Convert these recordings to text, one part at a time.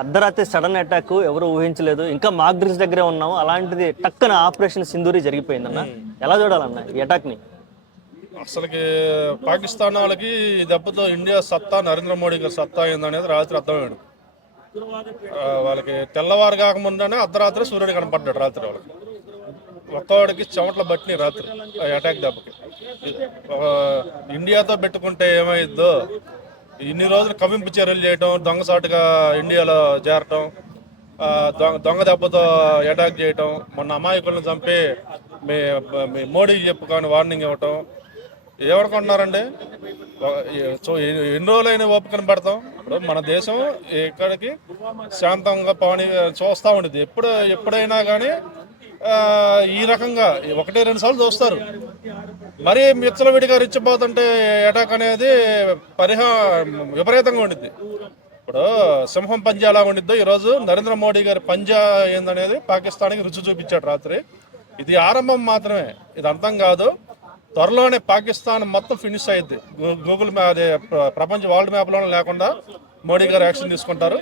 అర్ధరాత్రి sudden attack ఎవరు ఊహించలేదు. ఇంకా మాక్ డ్రిల్స్ దగ్గరే ఉన్నాము. అలాంటిది టక్కన ఆపరేషన్ సింధూరి జరిగిపోయిందన్న. ఎలా చూడాలన్న ఈ అటాక్ ని? అసలుకి పాకిస్తాన్ వాళ్ళకి ఈ దెబ్బతో ఇండియా సత్తా, నరేంద్ర మోడీ గారి సత్తా ఏందనేది రాత్రి అర్థమైంది. వాళ్ళకి తెల్లవారు కాకముందనే అర్ధరాత్రి సూర్యుడు కనపడ్డాడు. రాత్రి వాళ్ళకి ఒక్కవాడికి చెమటలు పట్టినాయి రాత్రి అటాక్ దెబ్బకి. ఇండియాతో పెట్టుకుంటే ఏమైద్దో, ఇన్ని రోజులు కవింపు చర్యలు చేయటం, దొంగసాటుగా ఇండియాలో చేరటం, దొంగ దెబ్బతో అటాక్ చేయటం, మొన్న అమాయకులను చంపి మీ మోడీకి చెప్పుకొని వార్నింగ్ ఇవ్వటం, ఏమనుకుంటున్నారండి? సో ఎన్ని రోజులైనా ఓపికను పడతాం. ఇప్పుడు మన దేశం ఇక్కడికి శాంతంగా పవని చూస్తూ ఉండేది. ఎప్పుడైనా కానీ ఈ రకంగా 1-2 సార్లు చూస్తారు. మరీ విచ్చలవిడిగా రెచ్చిపోతుంటే అటాక్ అనేది విపరీతంగా ఉండిద్ది. ఇప్పుడు సింహం పంజా ఎలా ఉండిద్దో ఈరోజు నరేంద్ర మోడీ గారి పంజా ఏందనేది పాకిస్తాన్కి రుచి చూపించాడు రాత్రి. ఇది ఆరంభం మాత్రమే, ఇది అంతం కాదు. త్వరలోనే పాకిస్తాన్ మొత్తం ఫినిష్ అయ్యిద్ది. గూగుల్ అదే ప్రపంచ వరల్డ్ మ్యాప్లోనే లేకుండా మోడీ గారు యాక్షన్ తీసుకుంటారు.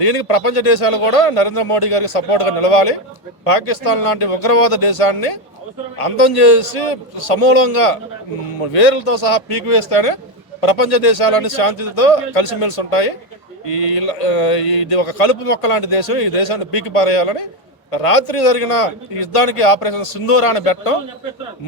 దీనికి ప్రపంచ దేశాలు కూడా నరేంద్ర మోడీ గారికి సపోర్ట్గా నిలవాలి. పాకిస్తాన్ లాంటి ఉగ్రవాద దేశాన్ని అంతం చేసి సమూలంగా వేరులతో సహా పీకి వేస్తేనే ప్రపంచ దేశాలన్నీ శాంతితో కలిసిమెలిసి ఉంటాయి. ఇది ఒక కలుపు మొక్క లాంటి దేశం. ఈ దేశాన్ని పీకి పారేయాలని రాత్రి జరిగిన ఈ యుద్ధానికి ఆపరేషన్ సింధూర్ అని పెట్టడం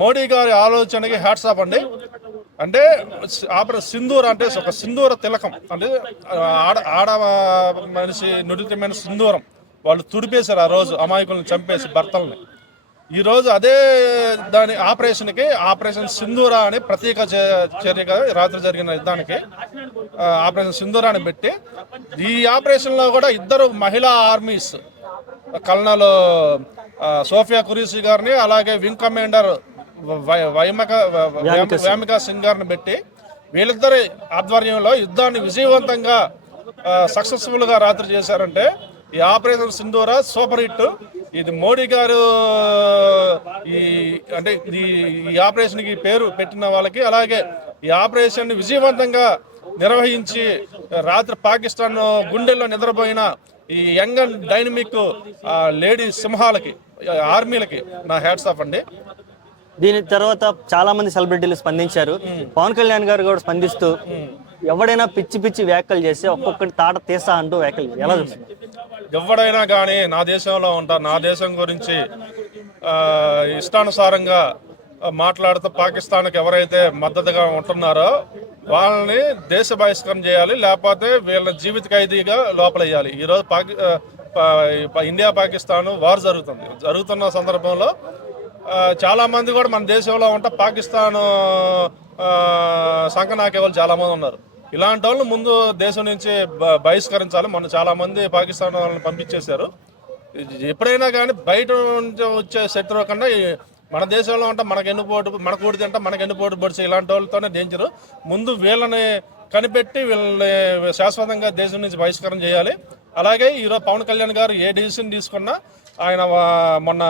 మోడీ గారి ఆలోచనకి హ్యాట్స్ ఆఫ్ అండి. అంటే ఆపరేషన్ సింధూర్ అంటే ఒక సింధూర తిలకం, అంటే ఆడ మనిషి నుడితమైన సింధూరం వాళ్ళు తుడిపేశారు ఆ రోజు, అమాయకులను చంపేసి భర్తల్ని. ఈరోజు అదే దాని ఆపరేషన్ సింధూర అని ప్రత్యేక చర్యగా రాత్రి జరిగిన యుద్ధానికి ఆపరేషన్ సింధూర అని పెట్టి, ఈ ఆపరేషన్లో కూడా 2 మహిళా ఆర్మీస్, కల్నల్ సోఫియా కురీషి గారిని, అలాగే వింగ్ కమాండర్ వ్యామికా సింగ్ గారిని పెట్టి వీళ్ళిద్దరి ఆధ్వర్యంలో యుద్ధాన్ని విజయవంతంగా సక్సెస్ఫుల్గా రాత్రి చేశారంటే ఈ ఆపరేషన్ సింధూర సూపర్ హిట్. ఇది మోడీ గారు ఈ ఆపరేషన్కి పేరు పెట్టిన వాళ్ళకి, అలాగే ఈ ఆపరేషన్ విజయవంతంగా నిర్వహించి రాత్రి పాకిస్తాన్ గుండెల్లో నిద్రపోయిన ఈ యంగ్ అండ్ డైనమిక్ లేడీ సింహాలకి, ఆర్మీలకి నా హ్యాట్స్ ఆఫ్ అండి. దీని తర్వాత చాలా మంది సెలబ్రిటీలు స్పందించారు. పవన్ కళ్యాణ్ గారు కూడా స్పందిస్తూ ఎవడైనా పిచ్చి పిచ్చి వ్యాఖ్యలు చేస్తే ఒక్కొక్కటి తాట తీసా అంటూ వ్యాఖ్యలు ఎలా చూస్తున్నారు? ఎవడైనా కానీ నా దేశంలో ఉంటా, నా దేశం గురించి ఇష్టానుసారంగా మాట్లాడుతూ పాకిస్తాన్కి ఎవరైతే మద్దతుగా ఉంటున్నారో వాళ్ళని దేశ బహిష్కరణ చేయాలి, లేకపోతే వీళ్ళ జీవిత ఖైదీగా లోపలయ్యాలి. ఈరోజు ఇండియా పాకిస్తాన్ వార్ జరుగుతున్న సందర్భంలో చాలా మంది కూడా మన దేశంలో ఉంటే పాకిస్తాన్ సంకనాకే వాళ్ళు చాలా మంది ఉన్నారు. ఇలాంటి వాళ్ళు ముందు దేశం నుంచి బహిష్కరించాలి. మన చాలా మంది పాకిస్తాన్ వాళ్ళని పంపించేశారు. ఎప్పుడైనా కానీ బయట నుంచి వచ్చే శత్రువు కన్నా మన దేశంలో ఉంటే మనకు ఊడి తింటే మనకు ఎన్నుపోటు పొడిచే ఇలాంటి వాళ్ళతోనే డేంజరు. ముందు వీళ్ళని కనిపెట్టి వీళ్ళని శాశ్వతంగా దేశం నుంచి బహిష్కరణ చేయాలి. అలాగే ఈరోజు పవన్ కళ్యాణ్ గారు ఏ డెసిషన్ తీసుకున్నా, ఆయన మొన్న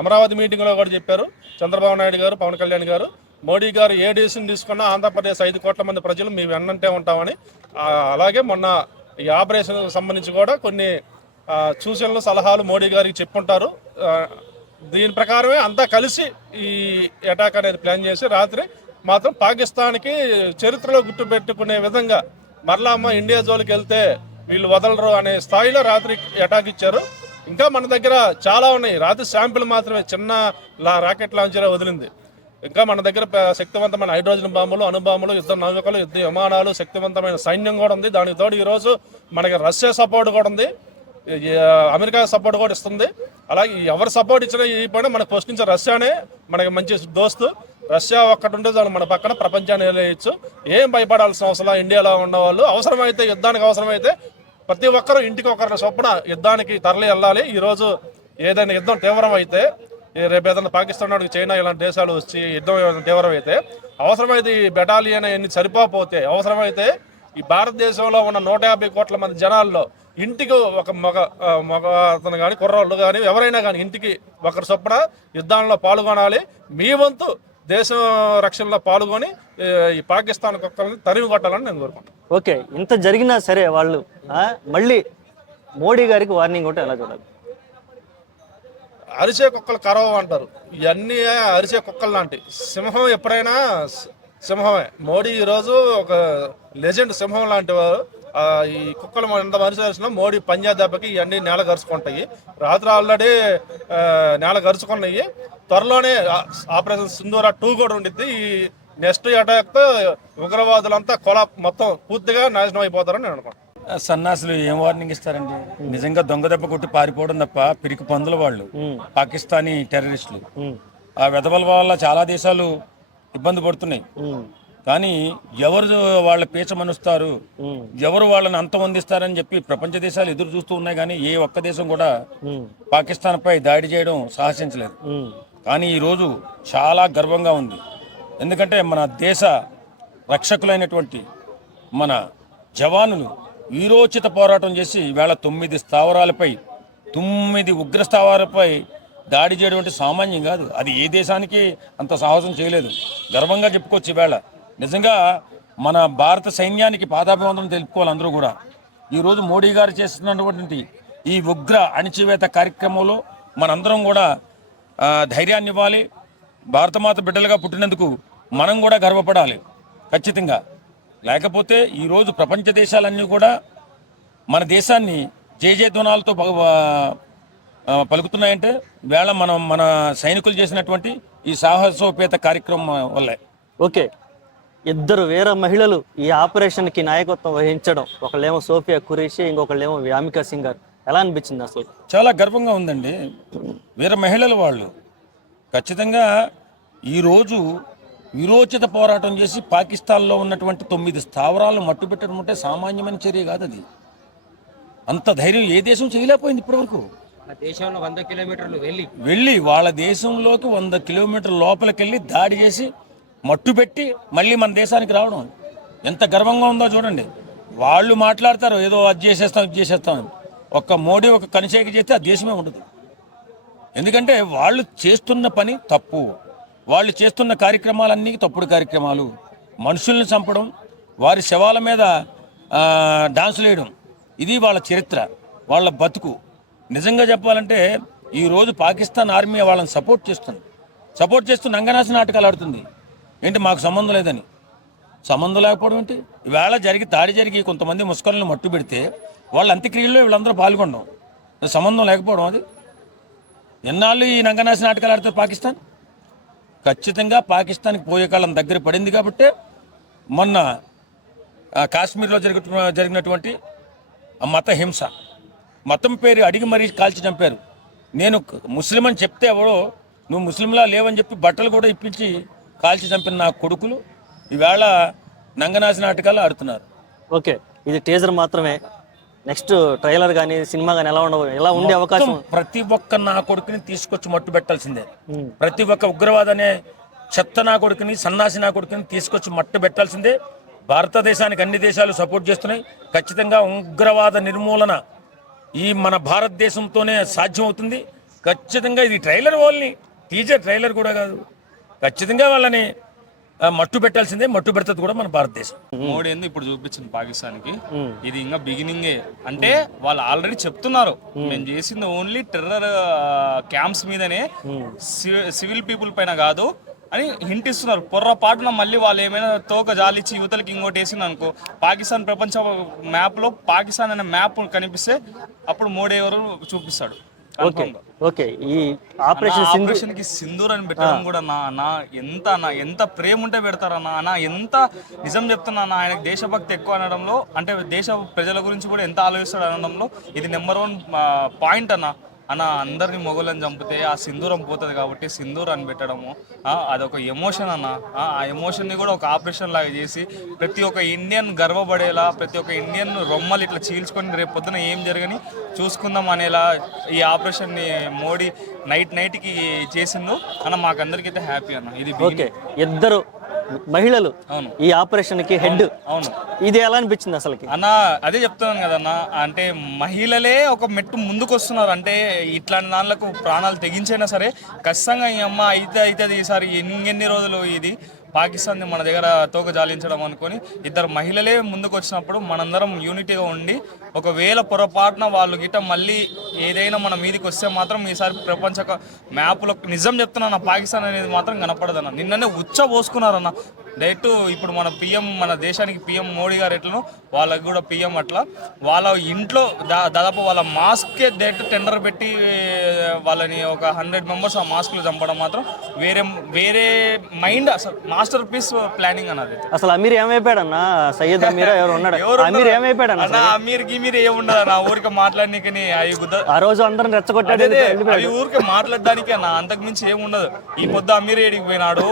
అమరావతి మీటింగ్లో కూడా చెప్పారు, చంద్రబాబు నాయుడు గారు, పవన్ కళ్యాణ్ గారు, మోడీ గారు ఏ డెసిషన్ తీసుకున్నా ఆంధ్రప్రదేశ్ 5 కోట్ల మంది ప్రజలు మీ వెన్నంటే ఉంటామని. అలాగే మొన్న ఈ ఆపరేషన్కి సంబంధించి కూడా కొన్ని సూచనలు, సలహాలు మోడీ గారికి చెప్పుంటారు. దీని ప్రకారమే అంతా కలిసి ఈ అటాక్ అనేది ప్లాన్ చేసి రాత్రి మాత్రం పాకిస్తాన్కి చరిత్రలో గుర్తుపెట్టుకునే విధంగా మరలా ఇండియా జోలికి వెళ్తే వీళ్ళు వదలరు అనే స్థాయిలో రాత్రి అటాక్ ఇచ్చారు. ఇంకా మన దగ్గర చాలా ఉన్నాయి. రాత్రి శాంపిల్ మాత్రమే చిన్న రాకెట్ లాంచర్ వదిలింది. ఇంకా మన దగ్గర శక్తివంతమైన హైడ్రోజన్ బాంబులు, అణుబాంబులు, యుద్ధ నౌకలు, యుద్ధ విమానాలు, శక్తివంతమైన సైన్యం కూడా ఉంది. దానికి తోడు ఈరోజు మనకి రష్యా సపోర్ట్ కూడా ఉంది, అమెరికా సపోర్ట్ కూడా ఇస్తుంది. అలాగే ఎవరు సపోర్ట్ ఇచ్చినా ఈ పైన మనకు ఫస్ట్ నుంచి రష్యానే మనకి మంచి దోస్తు. రష్యా ఒక్కటి ఉంటే చాలు మన పక్కన ప్రపంచాన్ని నిలయచ్చు. ఏం భయపడాల్సిన అవసరం. ఇండియాలో ఉన్నవాళ్ళు అవసరమైతే, యుద్ధానికి అవసరమైతే ప్రతి ఒక్కరూ ఇంటికి ఒకరి చొప్పున యుద్ధానికి తరలి వెళ్ళాలి. ఈరోజు ఏదైనా యుద్ధం తీవ్రం అయితే, రేపు ఏదైనా పాకిస్తాన్ వాడికి, చైనా ఇలాంటి దేశాలు వచ్చి యుద్ధం తీవ్రమైతే, అవసరమైతే ఈ బెటాలియన్ ఎన్ని సరిపోతే, అవసరమైతే ఈ భారతదేశంలో ఉన్న 150 కోట్ల మంది జనాల్లో ఇంటికి ఒక మగ అతను కానీ, కుర్రోళ్ళు కానీ, ఎవరైనా కానీ ఇంటికి ఒకరి చొప్పున యుద్ధాల్లో పాల్గొనాలి. మీ వంతు దేశం రక్షణలో పాల్గొని ఈ పాకిస్తాన్ కుక్కల్ని తరిమి కొట్టాలని నేను కోరుకుంటున్నాను. ఓకే, ఇంత జరిగినా సరే వాళ్ళు మళ్ళీ మోడీ గారికి వార్నింగ్ ఉంటే ఎలా చూడాలి? అరిసే కుక్కలు కరవ అంటారు, ఇవన్నీ అరిసే కుక్కలు లాంటి. సింహం ఎప్పుడైనా సింహమే. మోడీ ఈరోజు ఒక లెజెండ్, సింహం లాంటి వారు. ఈ కుక్కలు ఎంత మనిషి అరిసినా మోడీ పంజా దెబ్బకి ఇవన్నీ నేల గరుచుకుంటాయి. రాత్రి ఆల్రెడీ నేల గరుచుకున్నాయి. త్వరలోనే ఆపరేషన్ సింధూర 2 కూడా ఉండిద్ది. ఈ నెక్స్ట్ అటాక్ ఉగ్రవాదులంతా మొత్తం పూర్తిగా నాశనం అయిపోతారని నేను అనుకుంటున్నాను. సన్నాసులు ఏం వార్నింగ్ ఇస్తారండి? నిజంగా దొంగ దెబ్బ కొట్టి పారిపోవడం తప్ప పిరికి పందుల వాళ్ళు పాకిస్తానీ టెర్రరిస్టులు. ఆ వెధవల వల్ల చాలా దేశాలు ఇబ్బంది పడుతున్నాయి. కానీ ఎవరు వాళ్ళ పీచ మనుస్తారు, ఎవరు వాళ్ళని అంతమొందిస్తారని చెప్పి ప్రపంచ దేశాలు ఎదురు చూస్తూ ఉన్నాయి. కానీ ఏ ఒక్క దేశం కూడా పాకిస్తాన్ పై దాడి చేయడం సాహసించలేదు. కానీ ఈరోజు చాలా గర్వంగా ఉంది. ఎందుకంటే మన దేశ రక్షకులైనటువంటి మన జవానులు వీరోచిత పోరాటం చేసి ఈవేళ 9 స్థావరాలపై 9 ఉగ్ర స్థావరాలపై దాడి చేయడం అంటే సామాన్యం కాదు. అది ఏ దేశానికి అంత సాహసం చేయలేదు. గర్వంగా చెప్పుకోవచ్చు. ఈవేళ నిజంగా మన భారత సైన్యానికి పాదాభివందనం తెలుపుకోవాలి అందరూ కూడా. ఈరోజు మోడీ గారు చేస్తున్నటువంటి ఈ ఉగ్ర అణిచివేత కార్యక్రమంలో మనందరం కూడా ధైర్యాన్ని ఇవ్వాలి. భారతమాత బిడ్డలుగా పుట్టినందుకు మనం కూడా గర్వపడాలి ఖచ్చితంగా. లేకపోతే ఈరోజు ప్రపంచ దేశాలన్నీ కూడా మన దేశాన్ని జయజయధ్వనాలతో పలుకుతున్నాయంటే వేళ మన సైనికులు చేసినటువంటి ఈ సాహసోపేత కార్యక్రమం వల్లే. ఓకే, ఇద్దరు వీర మహిళలు ఈ ఆపరేషన్కి నాయకత్వం వహించడం, ఒకళ్ళేమో సోఫియా ఖురేషి, ఇంకొకళ్ళేమో వ్యామికా సింగ్ గారు, ఎలా అనిపించింది అసలు? చాలా గర్వంగా ఉందండి. వీర మహిళలు వాళ్ళు ఖచ్చితంగా ఈరోజు విరోచిత పోరాటం చేసి పాకిస్తాన్లో ఉన్నటువంటి 9 స్థావరాలను మట్టుబెట్టడం అంటే సామాన్యమైన చర్య కాదు. అది అంత ధైర్యం ఏ దేశం చేయలేకపోయింది ఇప్పటివరకు. దేశంలో 100 కిలోమీటర్లు వెళ్ళి వాళ్ళ దేశంలోకి 100 కిలోమీటర్ల లోపలికి వెళ్ళి దాడి చేసి మట్టుబెట్టి మళ్ళీ మన దేశానికి రావడం ఎంత గర్వంగా ఉందో చూడండి. వాళ్ళు మాట్లాడతారు ఏదో అది చేసేస్తాం ఇది చేసేస్తాం. ఒక్క మోడీ ఒక కనిచేకి చేస్తే ఆ దేశమే ఉండదు. ఎందుకంటే వాళ్ళు చేస్తున్న పని తప్పు. వాళ్ళు చేస్తున్న కార్యక్రమాలన్నీ తప్పుడు కార్యక్రమాలు. మనుషుల్ని చంపడం, వారి శవాల మీద డాన్సులు వేయడం, ఇది వాళ్ళ చరిత్ర, వాళ్ళ బతుకు. నిజంగా చెప్పాలంటే ఈరోజు పాకిస్తాన్ ఆర్మీ వాళ్ళని సపోర్ట్ చేస్తూ నంగనాసి నాటకాలు ఆడుతుంది. ఏంటి మాకు సంబంధం లేదని? సంబంధం లేకపోవడం ఏంటి? ఈవేళ దాడి జరిగి కొంతమంది ముస్లింలను మట్టు పెడితే వాళ్ళ అంత్యక్రియల్లో వీళ్ళందరూ పాల్గొనడం సంబంధం లేకపోవడం. అది ఎన్నాళ్ళు ఈ నంగనాసి నాటకాలు ఆడుతారు పాకిస్తాన్? ఖచ్చితంగా పాకిస్తాన్కి పోయే కాలం దగ్గర పడింది. కాబట్టి మొన్న కాశ్మీర్లో జరిగినటువంటి మత హింస, మతం పేరు అడిగి మరీ కాల్చి చంపారు. నేను ముస్లిం అని చెప్తే ఎవడో నువ్వు ముస్లింలా లేవని చెప్పి బట్టలు కూడా ఇప్పించి కాల్చి చంపిన నా కొడుకులు ఈవేళ నంగనాసి నాటకాలు ఆడుతున్నారు. ఓకే, ఇది టీజర్ మాత్రమే. నెక్స్ట్ ట్రైలర్ కానీ సినిమా కానీ ఎలా ఉండే అవకాశం? ప్రతి ఒక్క నా కొడుకుని తీసుకొచ్చి మట్టు పెట్టాల్సిందే. ప్రతి ఒక్క ఉగ్రవాద అనే చెత్త నా కొడుకుని, సన్నాసి నా కొడుకుని తీసుకొచ్చి మట్టు పెట్టాల్సిందే. భారతదేశానికి అన్ని దేశాలు సపోర్ట్ చేస్తున్నాయి. ఖచ్చితంగా ఉగ్రవాద నిర్మూలన ఈ మన భారతదేశంతోనే సాధ్యం అవుతుంది. ఖచ్చితంగా ఇది ట్రైలర్ ఓన్లీ, టీజర్, ట్రైలర్ కూడా కాదు. ఖచ్చితంగా వాళ్ళని మట్టు పెట్టాల్సిందే. మట్టు పెడుతుంది కూడా మన భారతదేశం. మోడీ ఏంది ఇప్పుడు చూపించింది పాకిస్తాన్కి, ఇది ఇంకా బిగినింగే. అంటే వాళ్ళు ఆల్రెడీ చెప్తున్నారు మేము చేసింది ఓన్లీ టెర్రర్ క్యాంప్స్ మీదనే, సివిల్ పీపుల్ పైన కాదు అని హింట్ ఇస్తున్నారు. పొర్రపాటున మళ్ళీ వాళ్ళు ఏమైనా తోక జాలిచ్చి యువతలకి ఇంకోటి వేసింది అనుకో, పాకిస్తాన్ ప్రపంచ మ్యాప్లో పాకిస్తాన్ అనే మ్యాప్ కనిపిస్తే అప్పుడు మోడీ ఎవరు చూపిస్తాడు. ఓకే, ఈ ఆపరేషన్ కి సింధూర్ అని పెట్టడం కూడా ఎంత ప్రేమ ఉంటే పెడతారన్నా అన్న. ఎంత నిజం చెప్తున్నా అన్న, ఆయనకు దేశభక్తి ఎక్కువ అనడంలో, అంటే దేశ ప్రజల గురించి కూడా ఎంత ఆలోచిస్తాడు అనడంలో ఇది నెంబర్ 1 పాయింట్ అన్న. అందరినీ మొగోళ్ళని చంపితే ఆ సింధూరం పోతుంది కాబట్టి సింధూర్ అని పెట్టడము అదొక ఎమోషన్ అన్న. ఆ ఎమోషన్ని కూడా ఒక ఆపరేషన్ లాగా చేసి ప్రతి ఒక్క ఇండియన్ గర్వపడేలా, ప్రతి ఒక్క ఇండియన్ రొమ్మలు ఇట్లా చీల్చుకొని రేపు పొద్దున ఏం జరగని చూసుకుందాం అనేలా ఈ ఆపరేషన్ని మోడీ నైట్కి చేసిండు అన్న. మాకందరికైతే హ్యాపీ అన్న. ఇది ఓకే, ఇద్దరు మహిళలు ఈ ఆపరేషన్ కి హెడ్. అవును, ఇది ఎలా అనిపించింది అసలుకి అన్న? అదే చెప్తున్నాను కదన్న, అంటే మహిళలే ఒక మెట్టు ముందుకు వస్తున్నారు. అంటే ఇట్లాంటి దానిలకు ప్రాణాలు తెగించైనా సరే ఖచ్చితంగా ఈ అమ్మ అవుతుంది ఈసారి ఎన్ని రోజులు ఇది పాకిస్తాన్ మన దగ్గర తోక జాలించడం అనుకొని ఇద్దరు మహిళలే ముందుకు వచ్చినప్పుడు మనందరం యూనిటీగా ఉండి ఒకవేళ పొరపాటున వాళ్ళు గిట్ట మళ్ళీ ఏదైనా మన మీదకి వస్తే మాత్రం ఈసారి ప్రపంచ మ్యాప్లో నిజం చెప్తున్నా పాకిస్తాన్ అనేది మాత్రం కనపడదన్న. నిన్ననే ఉచ్చ పోసుకున్నారన్న డైరెక్ట్. ఇప్పుడు మన పిఎం, మన దేశానికి పిఎం మోడీ గారు ఎట్లనో వాళ్ళకి కూడా పిఎం అట్లా వాళ్ళ ఇంట్లో దాదాపు వాళ్ళ మాస్కే డైరెక్ట్ టెండర్ పెట్టి వాళ్ళని ఒక 100 మెంబర్స్ ఆ మాస్క్లు చంపడం మాత్రం వేరే మైండ్, అసలు మాస్టర్ పీస్ ప్లానింగ్ అన్నది. అసలు అమీర్ ఏమైపోయాడన్నా? సయ్యద్ అమీర్ ఎవరు ఉన్నాడు? అమీర్ ఏమైపోయాడన్నా? అమీర్ గిమీర్ ఏముండదు నా ఊరికే మాట్లాడనీకని అవి ఆ రోజు అందరం రెచ్చగొట్టాడు. అవి ఊరికే మాట్లాడడానికే అన్న, అంతకు మించి ఏముండదు. ఈ పొద్దు అమీర్ ఏడికి పోయినాడు.